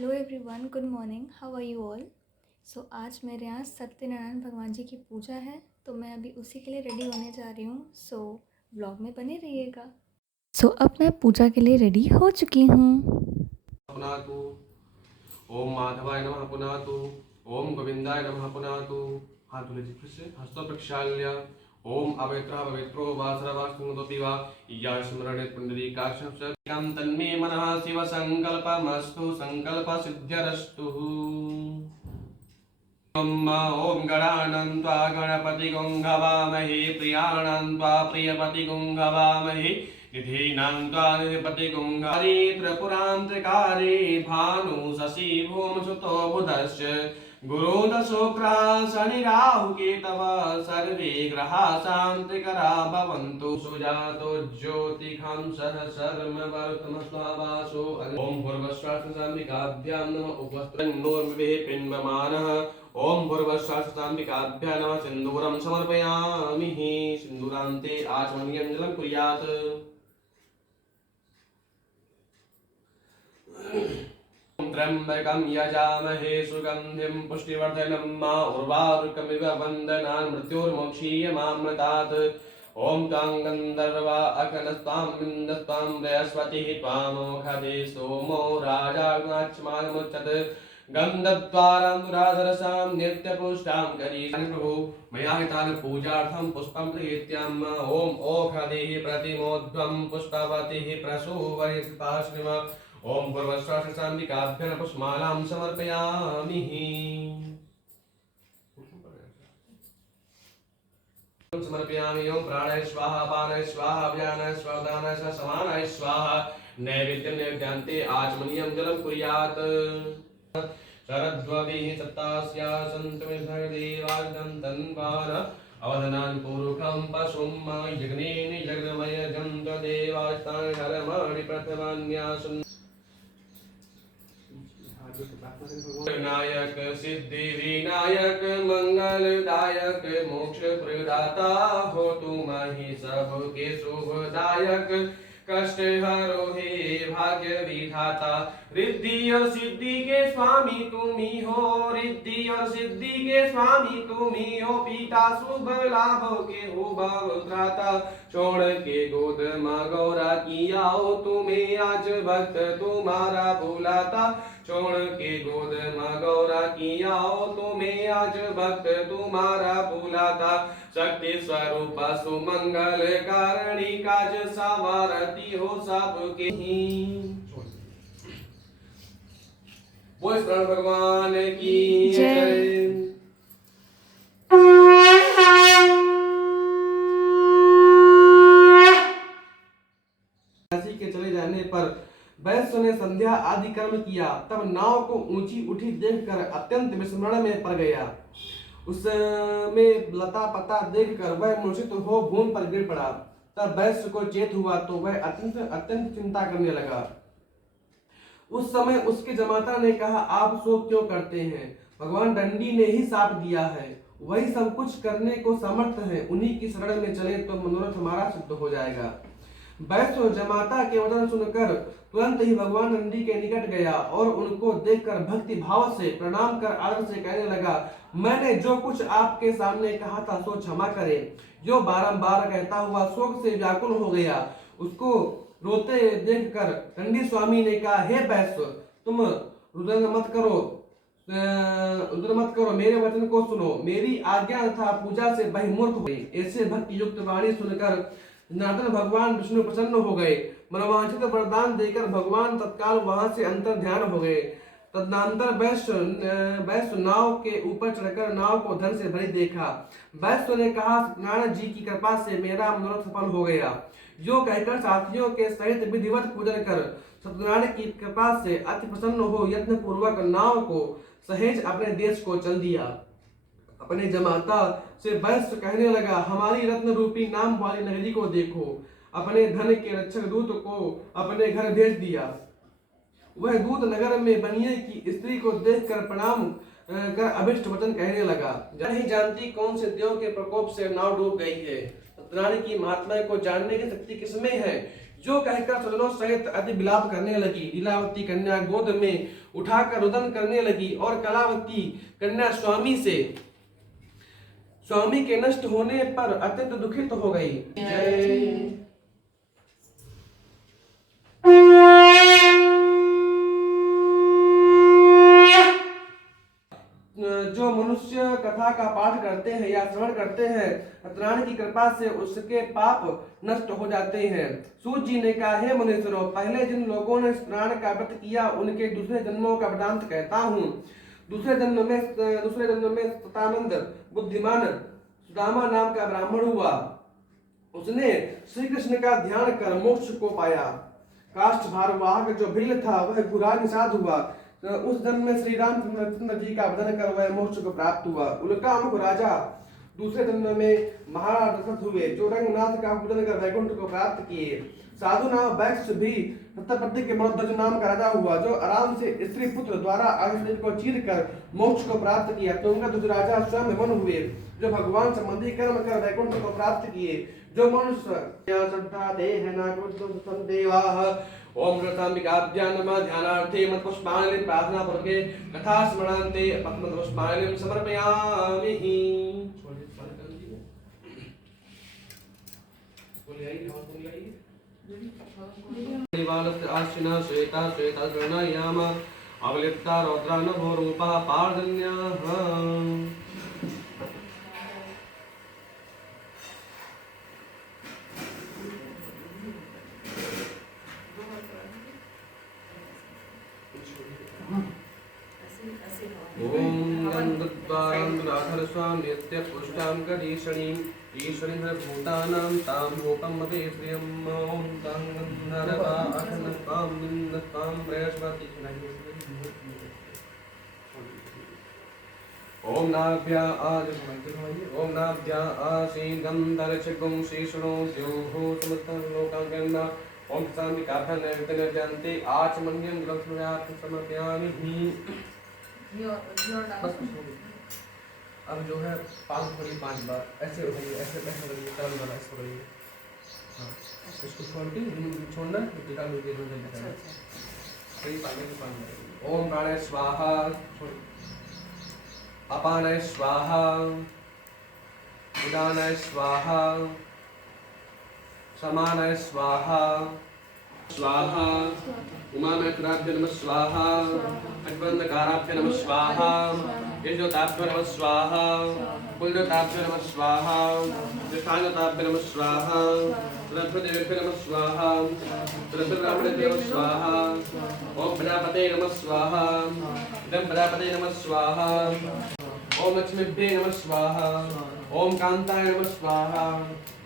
Hello everyone, good morning, how are you all. आज मेरे यहाँ सत्यनारायण भगवान जी की पूजा है, तो मैं अभी उसी के लिए रेडी होने जा रही हूँ। व्लॉग में बने रहिएगा। अब मैं पूजा के लिए रेडी हो चुकी हूँ। पुनातु ओम माधवाय नमः पुनातु ओम गोविंदाय नमः पुनातु। हाथ धुले जी फिर से हस्तों प्रक्षाल्य ओम अवेत्रः पवित्रो वा सर्वास्तुतोऽपि वा या स्मरणे पुण्डरीकाक्षं तन्मे मनः शिव संकल्पमस्तु संकल्प सिद्ध्यरस्तु। ओम गणानं त्वा गणपति गंगवामहे प्रियाणां त्वा प्रियपति गंगवामहे निधीनां त्वा निधिपति गंगारी त्रिपुरांतकारी भानु शशि भूमसुतो बुधस्य गुरुदशोक्रा शनि राहु केतव सर्वे ग्रहा शांतिकरा भवन्तु। सुजातो ज्योतिखंसः शर्म वर्तमस्वासो ओम भूर्भुवस्सुरासुराम्बिकाभ्यां नमः उपस्त्रन्नोर्मिः पिण्वमानः ओम भूर्भुवस्सुरासुराम्बिकाभ्यां नमः सिन्दूरं समर्पयामि। सिन्दूरान्ते आचमनीयं जलं कुर्यात्। त्र्यंबकं यजामहे सुगंधिं पुष्टिवर्धनं उर्वारुकमिव वन्दनान् मृत्युर्मोक्षीयमामृतात्। ओम तां गन्धर्वा अकनस्तां विन्दस्तां बृहस्पतिः त्वामोखदे सोमो राजाग्नाच्मानमुच्यते गन्धद्वारां दुराधरसां नित्यपुष्टां करीषां प्रभु मया हितान् पूजार्थं पुष्पं प्रीत्याम्। ओम ओखदेः प्रतिमोध्वं पुष्पवतीः प्रसूवयिताश्रिम ओम भूर्भुवस्सुरासुराम्बिकाभ्यां पुष्पमालां समर्पयामि। समर्पयामि। ओम प्राणाय स्वाहा अपानाय स्वाहा व्यानाय स्वाहा उदानाय स्वाहा समानाय स्वाहा। नैवेद्यं नैवेद्यान्ते आचमनीयं जलं कुर्यात्। शरद्वभिः सत्तास्या सन्तमिद्धदेवाजन्तन्वान अवधनान् पूरुखं पशुं यज्ञेन यज्ञमयजं देवास्तानि धर्माणि प्रथमान्यासन्। विनायक सिद्धि विनायक मंगलदायक मोक्ष प्रदाता हो तुम ही सबके शुभदायक कष्ट हरो हे भाग्य विधाता। रिद्धि और सिद्धि के स्वामी तुम ही हो, रिद्धि और सिद्धि के स्वामी तुम ही हो। पिता शुभ लाभ के हो भाव त्राता छोड़ के गोद माँ गौरा किया हो तुम्हें आज भक्त तुम्हारा बुलाता। छोड़ के गोद माँ गौरा किया हो तुम्हें आज भक्त तुम्हारा बुलाता। शक्ति स्वरूप सुमंगल कारणी काज सवारती हो सबके ही। बोल शरण भगवान की जय। के चले जाने पर वैश्य ने संध्या आदि कर्म किया, तब नाव को ऊंची उठी देखकर अत्यंत विस्मरण में पड़ गया। उसमें लता पता देखकर वह मूर्छित हो भूमि पर गिर पड़ा। तब वैश्य को चेत हुआ तो वह अत्यंत अत्यंत चिंता करने लगा। उस समय उसके जमाता ने कहा, आप शोक क्यों करते हैं? भगवान दंडी ने ही साप दिया है, वही सब कुछ करने को समर्थ है। उन्हीं की शरण में चले तो मनोरथ हमारा सिद्ध हो जाएगा। वैश्य जमाता के वचन सुनकर तुरंत ही भगवान नंदी के निकट गया और उनको देखकर भक्ति भाव से प्रणाम कर आदर से कहने लगा, मैंने जो कुछ आपके सामने कहा था सो क्षमा करें। जो बारंबार कहता हुआ शोक से व्याकुल हो गया, उसको रोते देखकर नंदी स्वामी ने कहा, हे वैश्य, तुम रुदन मत करो, मेरे वचन को सुनो। मेरी आज्ञा तथा पूजा से बहिर्मुख हुई। ऐसे भक्ति युक्त वाणी सुनकर जनार्दन भगवान विष्णु प्रसन्न हो गए। मनोवांछित वरदान देकर भगवान तत्काल वहां से अंतर ध्यान हो गए। तदनंतर वैश्य नाव के ऊपर चढ़कर नाव को धन से भरी देखा। वैश्य ने कहा, सत्यनारायण जी की कृपा से मेरा मनोरथ सफल हो गया। जो कहकर साथियों के सहित विधिवत पूजन कर सत्यनारायण की कृपा से अति प्रसन्न हो यत्न पूर्वक नाव को सहेज अपने देश को चल दिया। अपने जमाता से वैश्य कहने लगा, हमारी रत्न रूपी नाम वाली नगरी को देखो। अपने धन के रक्षक दूत को अपने घर भेज दिया। वह दूत नगर में बनिए की स्त्री को देखकर प्रणाम कर अभिष्ट वचन कहने लगा। नहीं जानती कौन से देव के प्रकोप से नाव डूब गई है। सत्यनारायण की महात्मा को जानने की शक्ति किसमें है? जो कहकर सजनों सहित अति विलाप करने लगी। लीलावती कन्या गोद में उठाकर रुदन करने लगी और कलावती कन्या स्वामी के नष्ट होने पर अत्यंत दुखित हो गई। जय जो मनुष्य कथा का पाठ करते हैं या श्रवण करते हैं, सत्यनारायण की कृपा से उसके पाप नष्ट हो जाते हैं। सूत जी ने कहा, हे मुनीश्वरों, पहले जिन लोगों ने सत्यनारायण का व्रत किया उनके दूसरे जन्मों का वृतांत कहता हूँ। दूसरे जन्म में सतानंद बुद्धिमान सुदामा नाम का ब्राह्मण हुआ। उसने श्री कृष्ण का ध्यान कर मोक्ष को पाया। काष्ठ भारवाहक जो भील था वह भूराग साध हुआ। उस जन्म में श्री रामचंद्र जी का वदन कर वह मोक्ष को प्राप्त हुआ। उल्कामुख राजा दूसरे जन्म में महाराज दशरथ हुए, जो रंगनाथ का पूजन कर वैकुंठ को प्राप्त किए। साधु नाम वैश्य भी सत्यपति के मनोध्वज नाम का राजा हुआ, जो आराम से स्त्री पुत्र द्वारा आगे को चीर कर मोक्ष को प्राप्त किया। तुंगध्वज राजा स्वयं मन हुए, जो भगवान संबंधी कर्म कर वैकुंठ को प्राप्त किए। जो मनुष्य श्रद्धा देह न संदेवाः ओम रथांबिकाभ्यां नमः। ध्यानार्थे मत पुष्पाणि प्रार्थना पूर्वके कथा स्मरणान्ते पद्म पुष्पाणि समर्पयामि। आश्विना श्वेता श्वेता गणयाम अवलिप्ता रौद्रा नभो रूपा पार्जन्याः। स्वाम्यत्यपुष्टां करीषणीं ईश्वरीं भूतानां तां रूपम् अभिप्रियम्। ॐ तं गन्धर्वा अखनत्वां निन्दत्वां बृहस्पति। ओम नाभ्या आसी गंधर्षगुं शीर्षणो द्योः समस्तं लोकांगन्ना। ओम शांतिकाभ्यां नैवेद्यन्ते आचमन्यं ग्रंथव्याप्तं समर्पयामि। अब जो है पाल पकड़िए 5 बार, ऐसे उठाइए, ऐसे पैसे करिए, टर्न वाला ऐसे करिए। हाँ, इसको छोड़ के छोड़ना तो टीका में दे दो जल्दी। कई पाले के 5 बार। ओम प्राणाय स्वाहा, अपानाय स्वाहा, उदानाय स्वाहा, समानाय स्वाहा स्वाहा। उमामेत्राभ्य नमः स्वाहा, अग्निकाराभ्य नमः स्वाहा, यज्ञोताभ्य नमः स्वाहा, कुलदेवताभ्य नमः स्वाहा, ज्येष्ठांगताभ्य नमः स्वाहा, ब्रह्मदेवेभ्य नमः स्वाहा, ब्रह्मब्राह्मणेभ्य नमः स्वाहा। ओम प्रजापते नमः स्वाहा, इदं प्रजापते नमः स्वाहा। ओम लक्ष्मीभ्ये नमः स्वाहा, ओम कांताय नमः स्वाहा,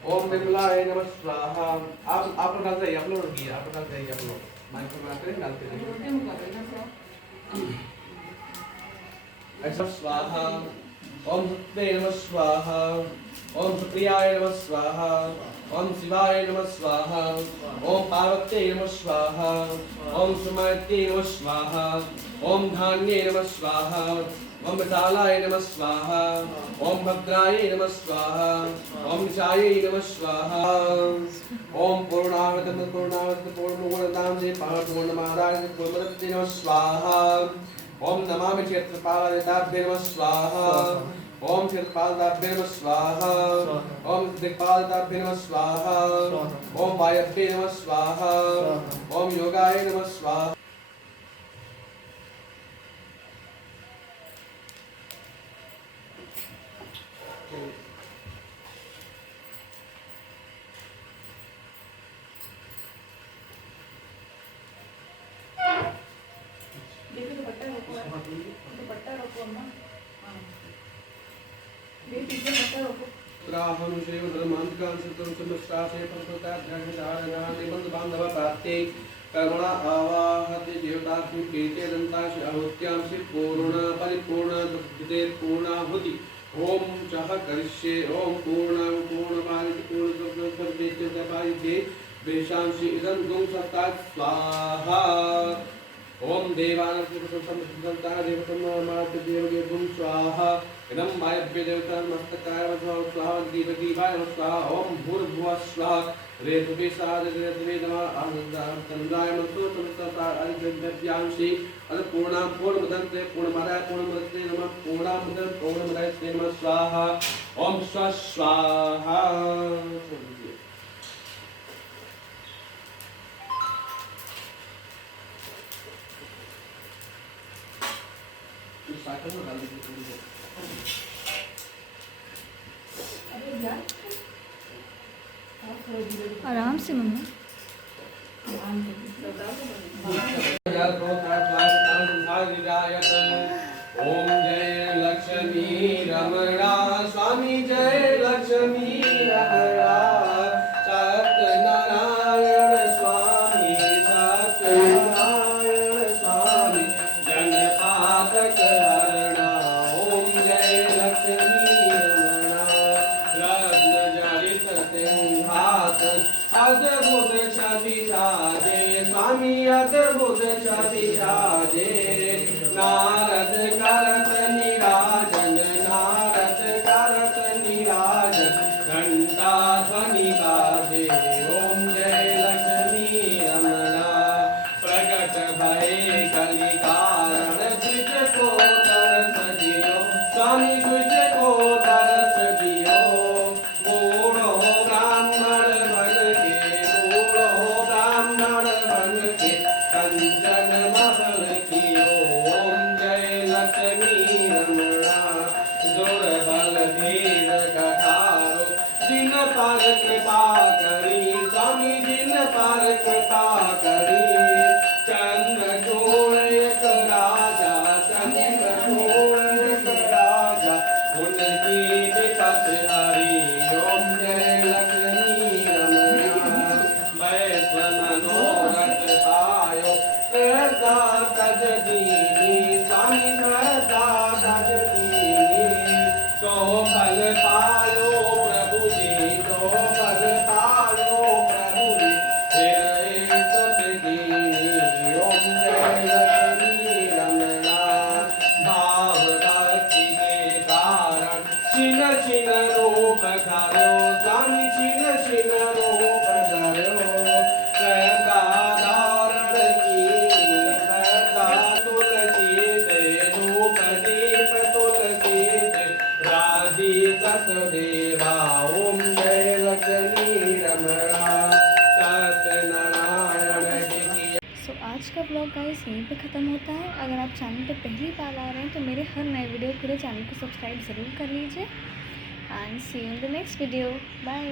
ओम विमलाय नमः स्वाहा। आप लोग डालते रहिए, आप लोग डालते रहिए, आप लोग माइक पर डालते रहिए। ऐसा स्वाहा। ओम सत्ये नमः स्वाहा, ओम सुप्रियाय नमः स्वाहा, ओम शिवाय नमः स्वाहा, ओम पार्वत्यै नमः स्वाहा, ओम सुमत्यै नमः स्वाहा, ओम धान्ये नमः स्वाहा, ओम विशालाय नमः स्वाहा, ओम भद्राय नमः स्वाहा, ओम निशाय नमः स्वाहा। ओम पूर्णावृत पूर्णगुणदां पूर्णमादाय पूर्णमदते नमः स्वाहा। ओम नमामि क्षेत्रपालाय नमः स्वाहा, ओम क्षेत्रपालाय नमः स्वाहा, ओम दिक्पालाय नमः स्वाहा, ओम वायव्ये नमः स्वाहा, ओम योगाय नमः स्वाहा। कर्मणा आवाहति देवताभ्यो प्रीते दन्ताशि आहुत्यां श्री पूर्ण परिपूर्ण पूर्णाहुति। ओम चह करिष्ये। ओम पूर्णं पूर्णमादित्य पूर्णसर्वेत्यपायिते वेशांसि इदं गुं सत्ता स्वाहा। ओम देवानां देवतम स्वाहा इदं वायव्य देवता मस्तकाय स्वाहा दीपदीपाय स्वाहा ओम भूर्भुवः स्वाहा रेतुभिषादरेतुभि नमः चंद्राय मंत्रो चंद्रतारिद्यामसि अद पूर्णां पूर्णमदन्ते पूर्णमादाय पूर्णमुदच्यते नमः पूर्णामुदं पूर्णमुदच्यते नमः स्वाहा ओम स्वाहा। आराम से मम्मी। ओम जय लक्ष्मी रमणा स्वामी जय लक्ष्मी रमणा सत्यनारायण स्वामी सत्यनारायण स्वामी जनपातक हरणा ओम जय लक्ष्मी रमणा रत्न जड़ित सिंहासन अद्भुत छवि साजे स्वामी अद्भुत छवि साजे नारद करत निराजन नारद करत निराजन घंटा ध्वनि बाजे ओम जय लक्ष्मी रमणा प्रकट भये कलि कारण द्विज को तरस दियो स्वामी द्विज को तरस दियो बूढ़ो ब्राह्मण बन के बूढ़ो ब्राह्मण बन के कंचन महल कियो ओम जय लक्ष्मी रमणा दुर्बल धीर कठारो जिन पर कृपा करी स्वामी जिन पर कृपा करी चंद्र चूड़ एक राजा चंद्र चूड़ एक राजा उनकी विपत हरी ओम जय लक्ष्मी रमणा वैश्व मनोरथ पायो श्रद्धा तज दीनी स्वामी श्रद्धा तज दीनी तो फल पायो प्रभु जी तो फल पायो प्रभु जी फिर सुख दीनी ओम जय लक्ष्मी रमणा भाव भक्ति के कारण छिन छिन रूप धारो स्वामी छिन छिन रूप धारो सदा धारण की सदा तुलसी से धूप दीप तुलसी से राजी सतदेवा ओम जय लक्ष्मी रमणा सत्यनारायण की। सो आज का ब्लॉग गाइस यहीं पे ख़त्म होता है। अगर आप चैनल पे पहली बार आ रहे हैं तो मेरे हर नए वीडियो के लिए चैनल को सब्सक्राइब ज़रूर कर लीजिए and see you in the next video. Bye.